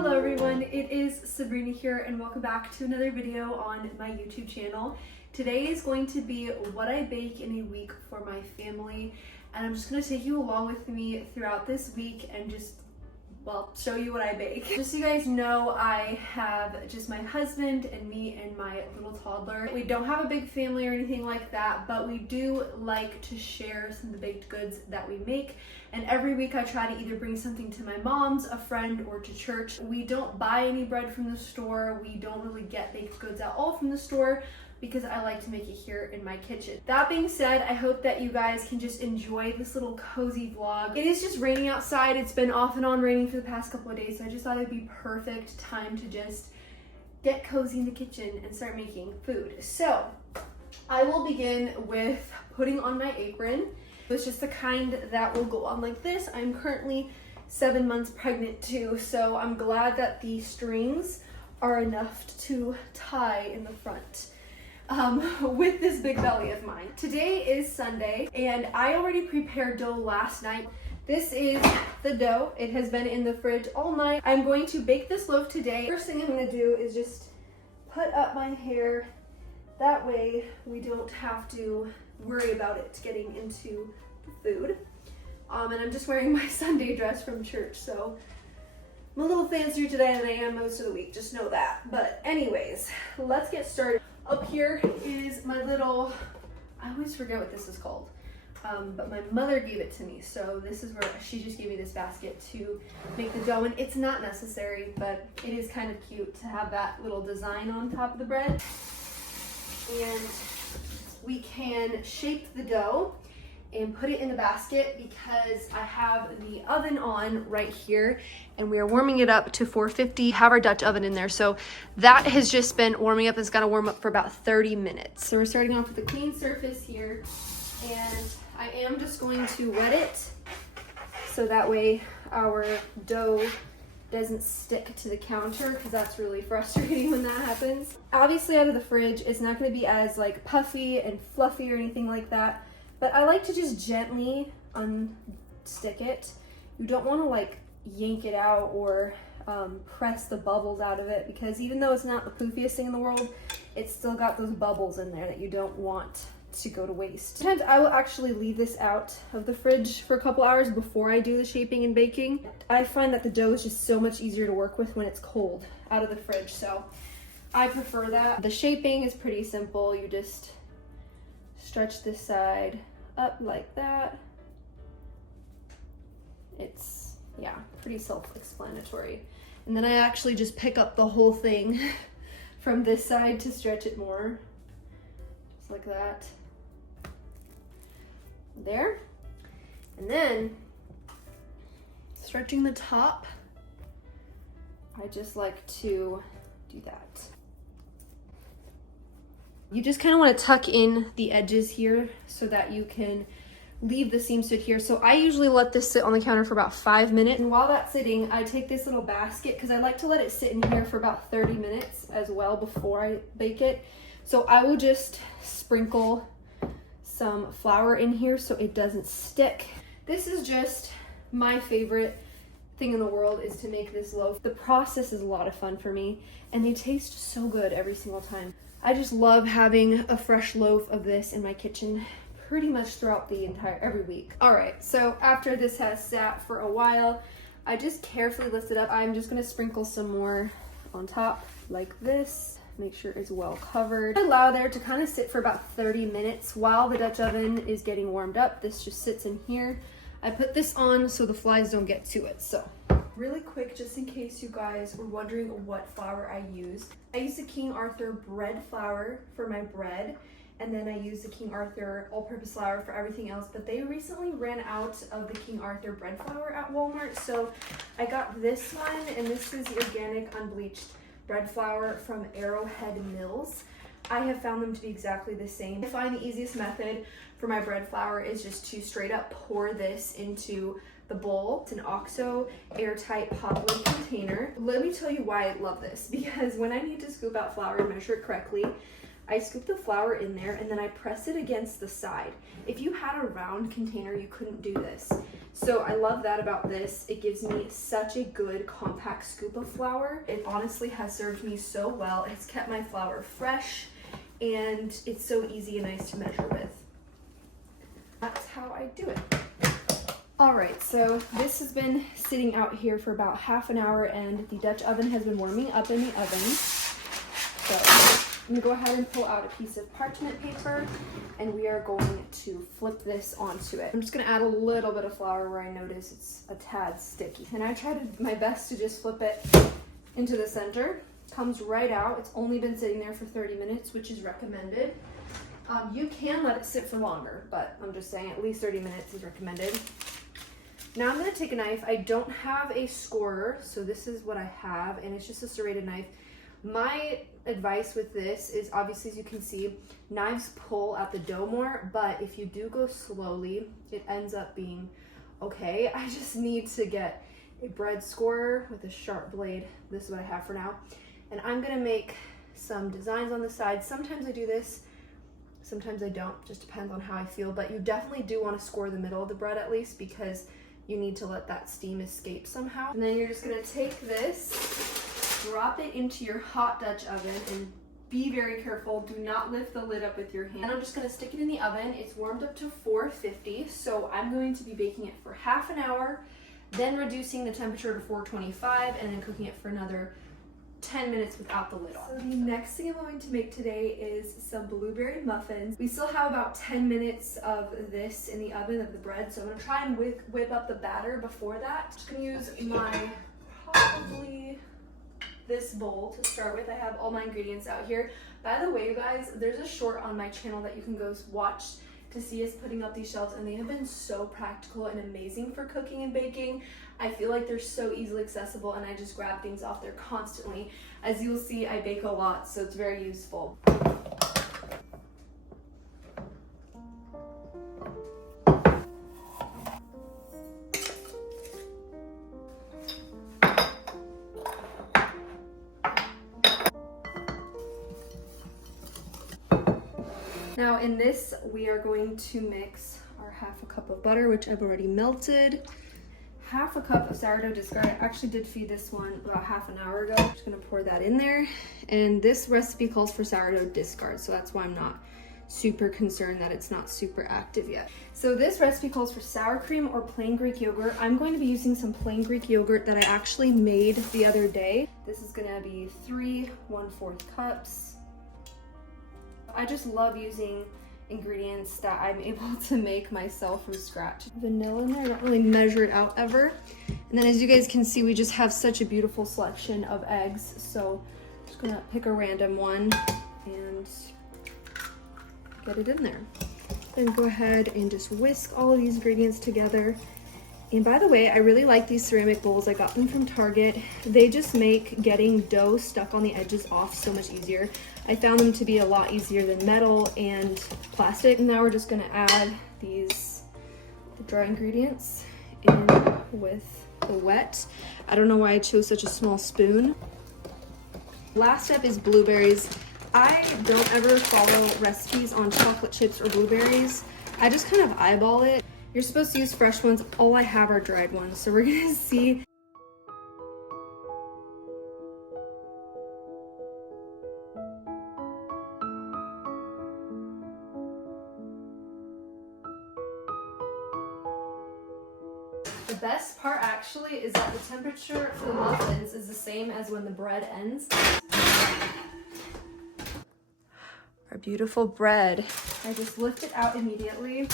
Hello everyone, it is Sabrina here and welcome back to another video on my YouTube channel. Today is going to be what I bake in a week for my family, and I'm just going to take you along with me throughout this week and just, well, show you what I bake. Just so you guys know, I have just my husband and me and my little toddler. We don't have a big family or anything like that, but we do like to share some of the baked goods that we make. And every week I try to either bring something to my mom's, a friend, or to church. We don't buy any bread from the store. We don't really get baked goods at all from the store because I like to make it here in my kitchen. That being said, I hope that you guys can just enjoy this little cozy vlog. It is just raining outside. It's been off and on raining for the past couple of days, so I just thought it'd be perfect time to just get cozy in the kitchen and start making food. So I will begin with putting on my apron. It's just the kind that will go on like this. I'm currently 7 months pregnant too, so I'm glad that the strings are enough to tie in the front with this big belly of mine. Today is Sunday, and I already prepared dough last night. This is the dough. It has been in the fridge all night. I'm going to bake this loaf today. First thing I'm gonna do is just put up my hair. That way we don't have to worry about it getting into the food. And I'm just wearing my Sunday dress from church, so I'm a little fancier today than I am most of the week, just know that. But anyways, let's get started. Up here is my little, I always forget what this is called, but my mother gave it to me, so this is where she just gave me this basket to make the dough, and it's not necessary, but it is kind of cute to have that little design on top of the bread. And we can shape the dough and put it in the basket because I have the oven on right here and we are warming it up to 450. Have our Dutch oven in there, so that has just been warming up. It's got to warm up for about 30 minutes. So we're starting off with a clean surface here, and I am just going to wet it so that way our dough doesn't stick to the counter, because that's really frustrating when that happens. Obviously out of the fridge, it's not going to be as like puffy and fluffy or anything like that, but I like to just gently unstick it. You don't want to like yank it out or press the bubbles out of it, because even though it's not the poofiest thing in the world, it's still got those bubbles in there that you don't want to go to waste. Sometimes I will actually leave this out of the fridge for a couple hours before I do the shaping and baking. I find that the dough is just so much easier to work with when it's cold out of the fridge, so I prefer that. The shaping is pretty simple. You just stretch this side up like that. It's, yeah, pretty self-explanatory. And then I actually just pick up the whole thing from this side to stretch it more, just like that. There. And then stretching the top, I just like to do that. You just kind of want to tuck in the edges here so that you can leave the seam stood here. So I usually let this sit on the counter for about 5 minutes, and while that's sitting, I take this little basket because I like to let it sit in here for about 30 minutes as well before I bake it. So I will just sprinkle some flour in here so it doesn't stick. This is just my favorite thing in the world, is to make this loaf. The process is a lot of fun for me, and they taste so good every single time. I just love having a fresh loaf of this in my kitchen pretty much throughout the every week. All right, so after this has sat for a while, I just carefully lift it up. I'm just gonna sprinkle some more on top like this. Make sure it's well covered. Allow there to kind of sit for about 30 minutes while the Dutch oven is getting warmed up. This just sits in here. I put this on so the flies don't get to it. So really quick, just in case you guys were wondering what flour I use. I use the King Arthur bread flour for my bread, and then I use the King Arthur all-purpose flour for everything else, but they recently ran out of the King Arthur bread flour at Walmart, so I got this one, and this is the organic unbleached bread flour from Arrowhead Mills. I have found them to be exactly the same. I find the easiest method for my bread flour is just to straight up pour this into the bowl. It's an OXO airtight pop lid container. Let me tell you why I love this, because when I need to scoop out flour and measure it correctly, I scoop the flour in there and then I press it against the side. If you had a round container, you couldn't do this. So I love that about this. It gives me such a good compact scoop of flour. It honestly has served me so well. It's kept my flour fresh and it's so easy and nice to measure with. That's how I do it. All right, so this has been sitting out here for about half an hour and the Dutch oven has been warming up in the oven. So I'm gonna go ahead and pull out a piece of parchment paper and we are going to flip this onto it. I'm just gonna add a little bit of flour where I notice it's a tad sticky. And I tried my best to just flip it into the center. Comes right out. It's only been sitting there for 30 minutes, which is recommended. You can let it sit for longer, but I'm just saying at least 30 minutes is recommended. Now I'm gonna take a knife. I don't have a scorer, so this is what I have, and it's just a serrated knife. My advice with this is, obviously, as you can see, knives pull at the dough more, but if you do go slowly, it ends up being okay. I just need to get a bread scorer with a sharp blade. This is what I have for now. And I'm gonna make some designs on the side. Sometimes I do this, sometimes I don't, just depends on how I feel, but you definitely do wanna score the middle of the bread at least because you need to let that steam escape somehow. And then you're just gonna take this, drop it into your hot Dutch oven, and be very careful. Do not lift the lid up with your hand. And I'm just gonna stick it in the oven. It's warmed up to 450, so I'm going to be baking it for half an hour, then reducing the temperature to 425, and then cooking it for another 10 minutes without the lid on. So the next thing I'm going to make today is some blueberry muffins. We still have about 10 minutes of this in the oven of the bread, so I'm gonna try and whip up the batter before that. I'm just gonna use my, probably this bowl to start with. I have all my ingredients out here. By the way, you guys, there's a short on my channel that you can go watch to see us putting up these shelves, and they have been so practical and amazing for cooking and baking. I feel like they're so easily accessible and I just grab things off there constantly. As you'll see, I bake a lot, so it's very useful. Now in this, we are going to mix our half a cup of butter, which I've already melted. Half a cup of sourdough discard. I actually did feed this one about half an hour ago. I'm just gonna pour that in there. And this recipe calls for sourdough discard, so that's why I'm not super concerned that it's not super active yet. So this recipe calls for sour cream or plain Greek yogurt. I'm going to be using some plain Greek yogurt that I actually made the other day. This is gonna be 3 1/4 cups. I just love using ingredients that I'm able to make myself from scratch. Vanilla in there, I don't really measure it out ever. And then as you guys can see, we just have such a beautiful selection of eggs. So I'm just gonna pick a random one and get it in there. Then go ahead and just whisk all of these ingredients together. And by the way, I really like these ceramic bowls. I got them from Target. They just make getting dough stuck on the edges off so much easier. I found them to be a lot easier than metal and plastic. And now we're just gonna add the dry ingredients in with the wet. I don't know why I chose such a small spoon. Last step is blueberries. I don't ever follow recipes on chocolate chips or blueberries. I just kind of eyeball it. You're supposed to use fresh ones. All I have are dried ones. So we're gonna see. The best part actually is that the temperature for the muffins is the same as when the bread ends. Our beautiful bread. I just lift it out immediately.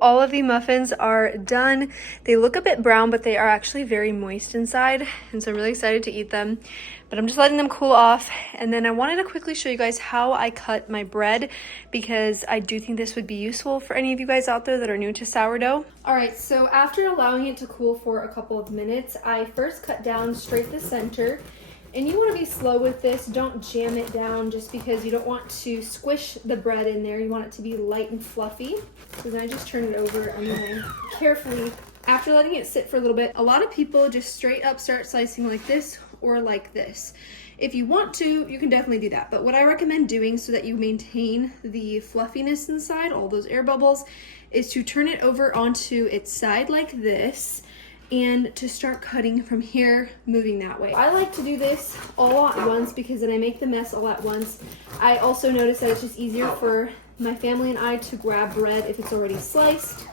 All of the muffins are done. They look a bit brown, but they are actually very moist inside. And so I'm really excited to eat them. But I'm just letting them cool off. And then I wanted to quickly show you guys how I cut my bread, because I do think this would be useful for any of you guys out there that are new to sourdough. All right, so after allowing it to cool for a couple of minutes, I first cut down straight the center. And you want to be slow with this. Don't jam it down just because you don't want to squish the bread in there. You want it to be light and fluffy. So then I just turn it over and then I carefully, after letting it sit for a little bit, a lot of people just straight up start slicing like this or like this. If you want to, you can definitely do that. But what I recommend doing so that you maintain the fluffiness inside, all those air bubbles, is to turn it over onto its side like this and to start cutting from here, moving that way. I like to do this all at once because then I make the mess all at once. I also notice that it's just easier for my family and I to grab bread if it's already sliced.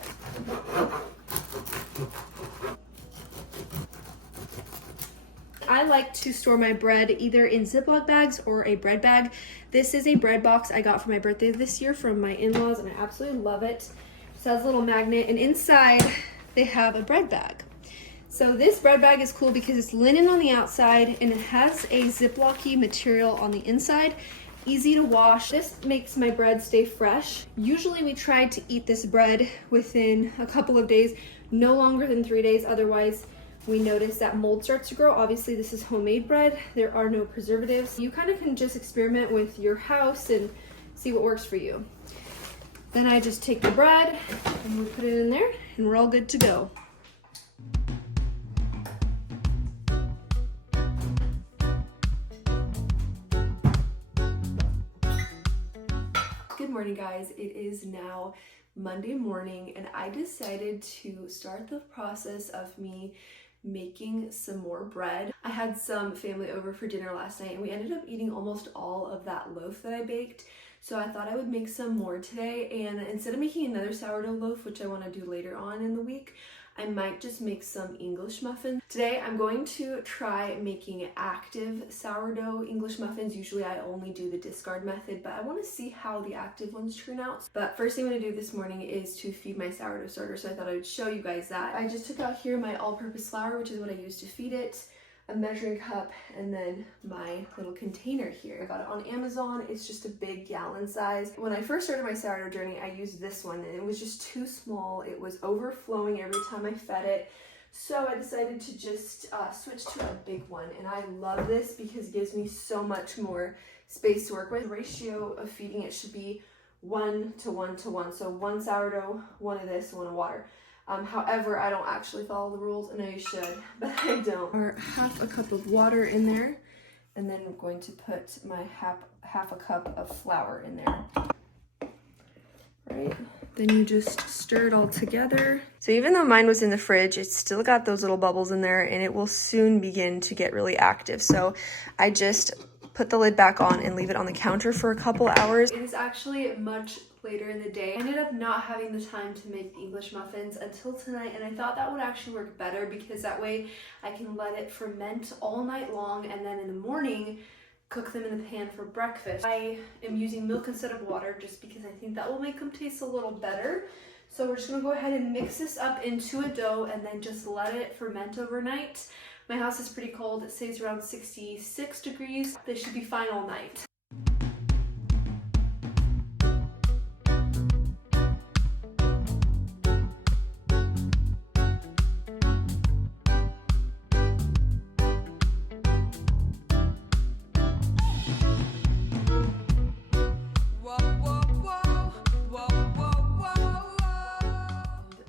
I like to store my bread either in Ziploc bags or a bread bag. This is a bread box I got for my birthday this year from my in-laws, and I absolutely love it. It has a little magnet, and inside they have a bread bag. So this bread bag is cool because it's linen on the outside and it has a Ziploc-y material on the inside. Easy to wash. This makes my bread stay fresh. Usually we try to eat this bread within a couple of days, no longer than 3 days, otherwise we notice that mold starts to grow. Obviously this is homemade bread, there are no preservatives. You kind of can just experiment with your house and see what works for you. Then I just take the bread and we put it in there and we're all good to go. Good morning, guys. It is now Monday morning and I decided to start the process of me making some more bread. I had some family over for dinner last night and we ended up eating almost all of that loaf that I baked. So I thought I would make some more today, and instead of making another sourdough loaf, which I want to do later on in the week, I might just make some English muffins. Today I'm going to try making active sourdough English muffins. Usually I only do the discard method, but I want to see how the active ones turn out. But first thing I'm going to do this morning is to feed my sourdough starter, so I thought I would show you guys that. I just took out here my all-purpose flour, which is what I use to feed it, a measuring cup, and then my little container here. I got it on Amazon. It's just a big gallon size. When I first started my sourdough journey, I used this one and it was just too small. It was overflowing every time I fed it. So I decided to just switch to a big one, and I love this because it gives me so much more space to work with. The ratio of feeding it should be 1 to 1 to 1. So 1 sourdough, 1 of this, 1 of water. However, I don't actually follow the rules. I know you should, but I don't. Or half a cup of water in there, and then I'm going to put my half a cup of flour in there. Right? Then you just stir it all together. So even though mine was in the fridge, it's still got those little bubbles in there, and it will soon begin to get really active. So I just put the lid back on and leave it on the counter for a couple hours. It is actually much later in the day. I ended up not having the time to make the English muffins until tonight, and I thought that would actually work better because that way I can let it ferment all night long, and then in the morning cook them in the pan for breakfast. I am using milk instead of water just because I think that will make them taste a little better. So we're just gonna go ahead and mix this up into a dough and then just let it ferment overnight. My house is pretty cold. It stays around 66 degrees. They should be fine all night.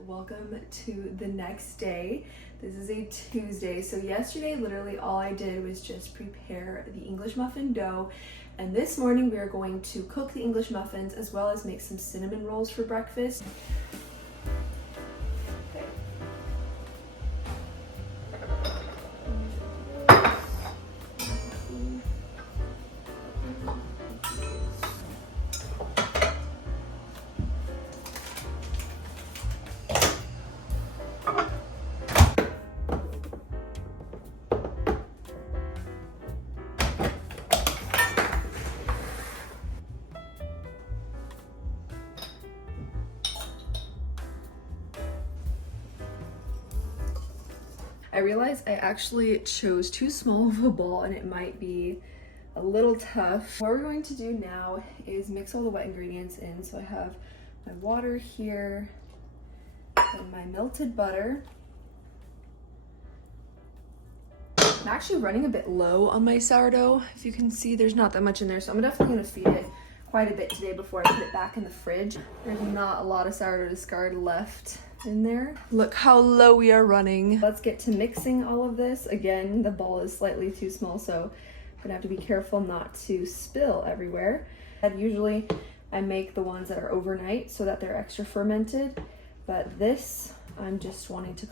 Welcome to the next day. This is a Tuesday. So yesterday, literally all I did was just prepare the English muffin dough. And this morning we are going to cook the English muffins as well as make some cinnamon rolls for breakfast. I realized I actually chose too small of a ball and it might be a little tough. What we're going to do now is mix all the wet ingredients in. So I have my water here and my melted butter. actually running a bit low on my sourdough. If you can see, there's not that much in there, so I'm definitely gonna feed it quite a bit today before I put it back in the fridge. There's not a lot of sourdough discard left in there. Look how low we are running. Let's get to mixing all of this. Again, the bowl is slightly too small, so I'm gonna have to be careful not to spill everywhere. And usually I make the ones that are overnight so that they're extra fermented, but this I'm just wanting to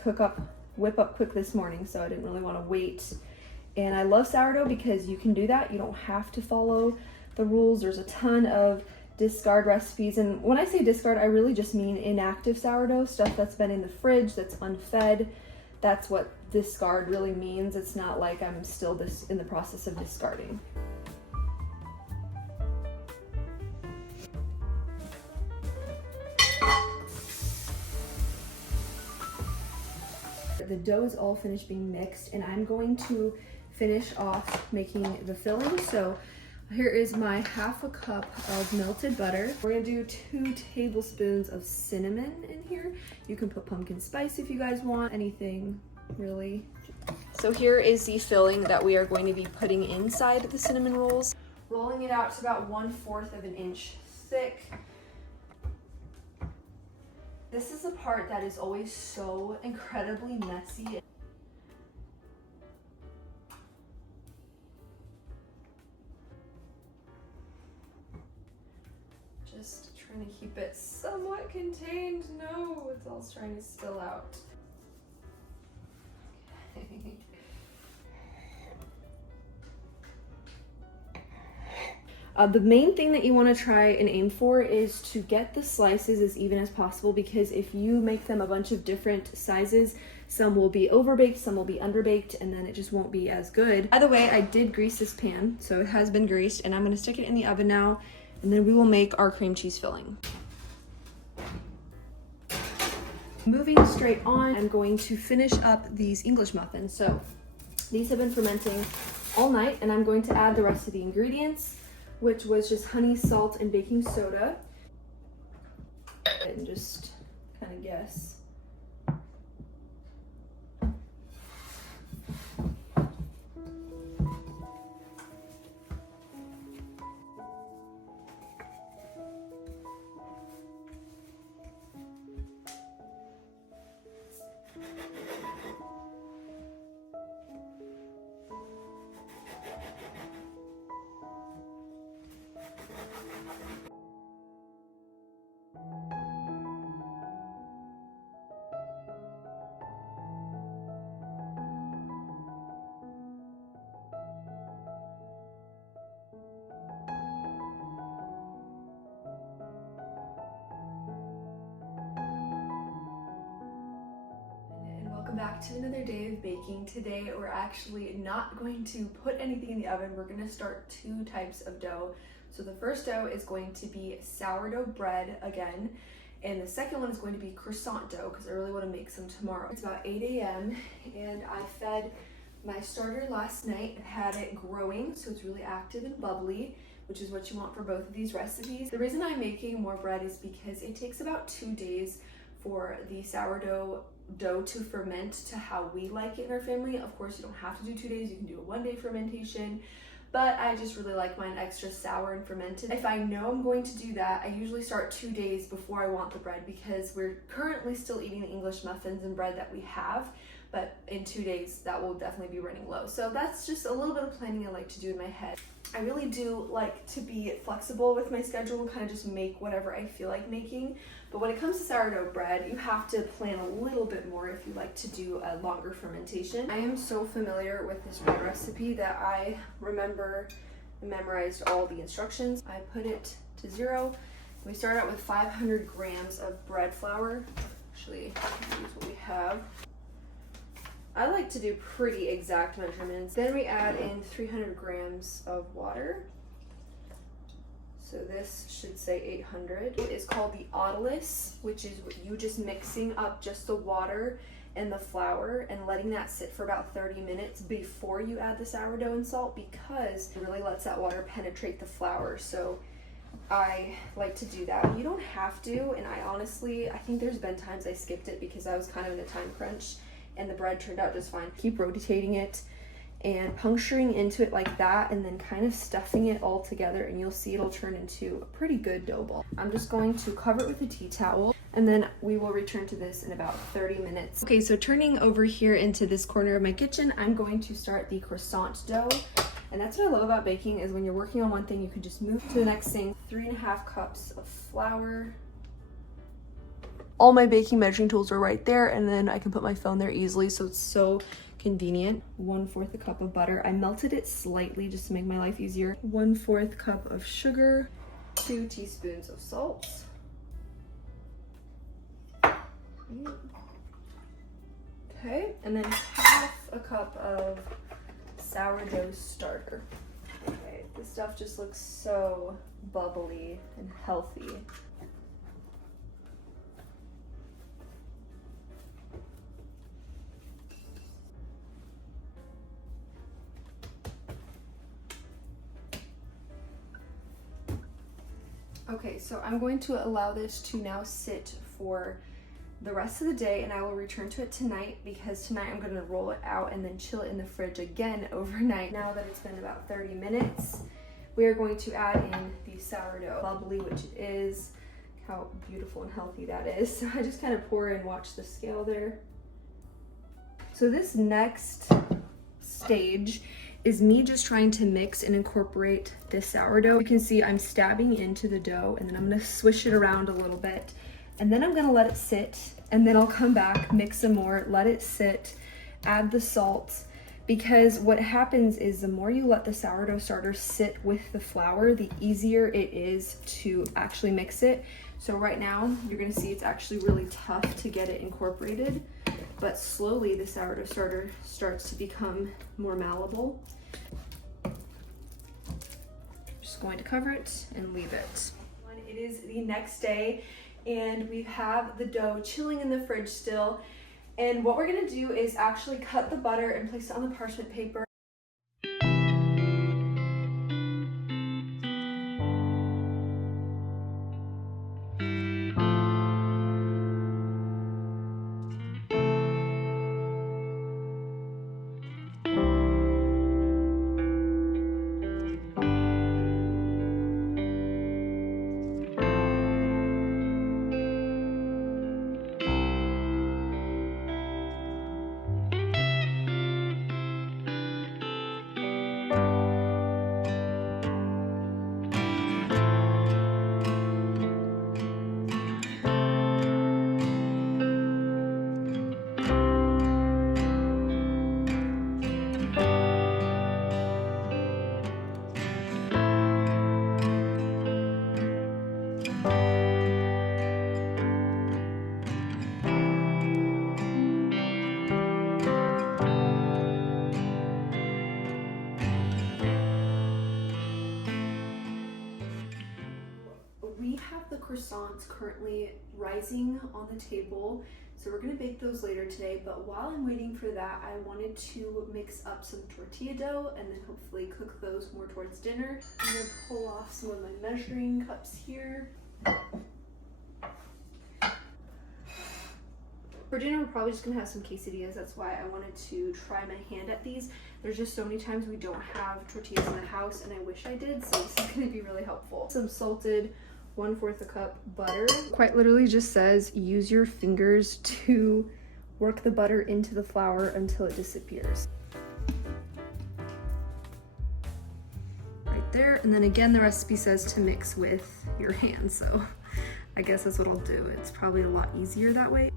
whip up quick this morning, so I didn't really want to wait. And I love sourdough because you can do that. You don't have to follow the rules. There's a ton of discard recipes, and when I say discard, I really just mean inactive sourdough, stuff that's been in the fridge, that's unfed. That's what discard really means. It's not like I'm still in the process of discarding. The dough is all finished being mixed, and I'm going to finish off making the filling. So here is my ½ cup of melted butter. We're gonna do 2 tablespoons of cinnamon in here. You can put pumpkin spice if you guys want, anything really. So here is the filling that we are going to be putting inside the cinnamon rolls. Rolling it out to about 1/4 of an inch thick. This is the part that is always so incredibly messy. Just trying to keep it somewhat contained. No, it's all trying to spill out. Okay. The main thing that you want to try and aim for is to get the slices as even as possible, because if you make them a bunch of different sizes, some will be overbaked, some will be underbaked, and then it just won't be as good. By the way, I did grease this pan, so it has been greased, and I'm going to stick it in the oven now, and then we will make our cream cheese filling. Moving straight on, I'm going to finish up these English muffins. So these have been fermenting all night, and I'm going to add the rest of the ingredients, which was just honey, salt, and baking soda. And just kind of guess. Welcome back to another day of baking. Today we're actually not going to put anything in the oven. We're going to start 2 types of dough. So the first dough is going to be sourdough bread again, and the second one is going to be croissant dough because I really want to make some tomorrow. It's about 8 a.m. and I fed my starter last night and had it growing, so it's really active and bubbly, which is what you want for both of these recipes. The reason I'm making more bread is because it takes about 2 days for the sourdough dough to ferment to how we like it in our family. Of course, you don't have to do 2 days, you can do a 1-day fermentation, but I just really like mine extra sour and fermented. If I know I'm going to do that, I usually start 2 days before I want the bread, because we're currently still eating the English muffins and bread that we have, but in 2 days that will definitely be running low. So that's just a little bit of planning I like to do in my head. I really do like to be flexible with my schedule and kind of just make whatever I feel like making. But when it comes to sourdough bread, you have to plan a little bit more if you like to do a longer fermentation. I am so familiar with this bread recipe that I memorized all the instructions. I put it to 0. We start out with 500 grams of bread flour. Actually, here's what we have. I like to do pretty exact measurements. Then we add in 300 grams of water. So this should say 800. It is called the autolys, which is you just mixing up just the water and the flour and letting that sit for about 30 minutes before you add the sourdough and salt, because it really lets that water penetrate the flour. So I like to do that. You don't have to, and I think there's been times I skipped it because I was kind of in a time crunch and the bread turned out just fine. Keep rotating it and puncturing into it like that, and then kind of stuffing it all together, and you'll see it'll turn into a pretty good dough ball. I'm just going to cover it with a tea towel, and then we will return to this in about 30 minutes. Okay, so turning over here into this corner of my kitchen, I'm going to start the croissant dough. And that's what I love about baking, is when you're working on one thing, you can just move to the next thing. 3.5 cups of flour. All my baking measuring tools are right there, and then I can put my phone there easily, so it's so convenient. 1/4 a cup of butter. I melted it slightly just to make my life easier. 1/4 cup of sugar. 2 teaspoons of salt. Okay, and then 1/2 a cup of sourdough starter. Okay, this stuff just looks so bubbly and healthy. Okay, so I'm going to allow this to now sit for the rest of the day, and I will return to it tonight, because tonight I'm going to roll it out and then chill it in the fridge again overnight. Now that it's been about 30 minutes, we are going to add in the sourdough. Bubbly, which it is. How beautiful and healthy that is. So I just kind of pour in, watch the scale there. So this next stage is me just trying to mix and incorporate this sourdough. You can see I'm stabbing into the dough, and then I'm going to swish it around a little bit. And then I'm gonna let it sit, and then I'll come back, mix some more, let it sit, add the salt, because what happens is the more you let the sourdough starter sit with the flour, the easier it is to actually mix it. So right now, you're gonna see it's actually really tough to get it incorporated, but slowly the sourdough starter starts to become more malleable. Just going to cover it and leave it. It is the next day, and we have the dough chilling in the fridge still. And what we're gonna do is actually cut the butter and place it on the parchment paper. We have the croissants currently rising on the table, so we're gonna bake those later today. But while I'm waiting for that, I wanted to mix up some tortilla dough and then hopefully cook those more towards dinner. I'm gonna pull off some of my measuring cups here. For dinner, we're probably just gonna have some quesadillas. That's why I wanted to try my hand at these. There's just so many times we don't have tortillas in the house, and I wish I did, so this is gonna be really helpful. Some salted 1/4 a cup butter. Quite literally just says use your fingers to work the butter into the flour until it disappears. Right there, and then again the recipe says to mix with your hands, so I guess that's what I'll do. It's probably a lot easier that way.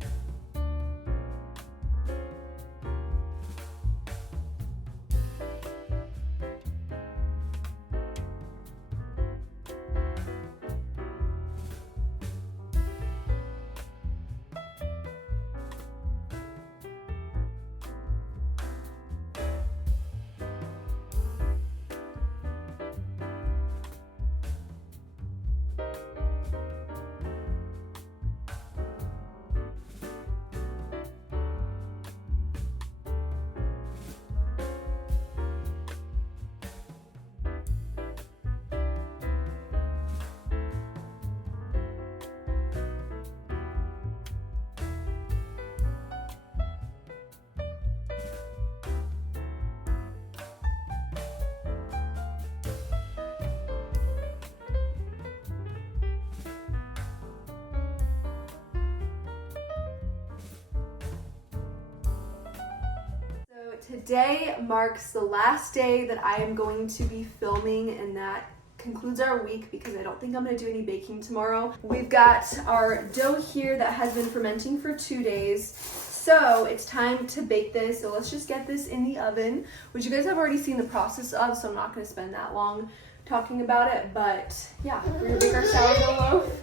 Today marks the last day that I am going to be filming, and that concludes our week because I don't think I'm going to do any baking tomorrow. We've got our dough here that has been fermenting for 2 days, so it's time to bake this. So let's just get this in the oven, which you guys have already seen the process of, so I'm not going to spend that long talking about it. But yeah, we're going to bake our sourdough loaf.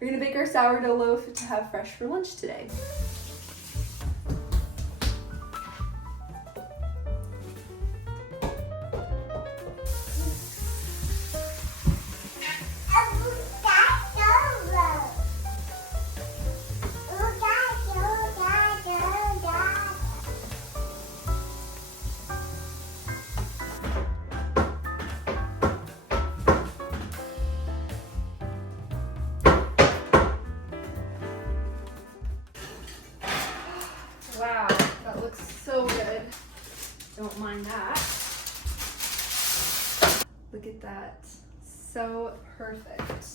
We're going to bake our sourdough loaf to have fresh for lunch today. Wow, that looks so good. Don't mind that. Look at that. So perfect.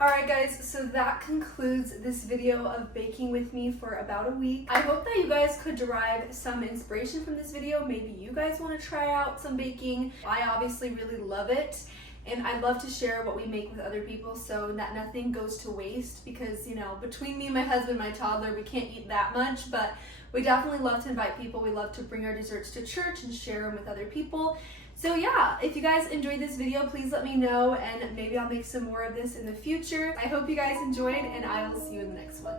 Alright guys, so that concludes this video of baking with me for about a week. I hope that you guys could derive some inspiration from this video. Maybe you guys want to try out some baking. I obviously really love it, and I love to share what we make with other people so that nothing goes to waste, because, you know, between me and my husband, my toddler, we can't eat that much, but we definitely love to invite people. We love to bring our desserts to church and share them with other people. So yeah, if you guys enjoyed this video, please let me know, and maybe I'll make some more of this in the future. I hope you guys enjoyed, and I will see you in the next one.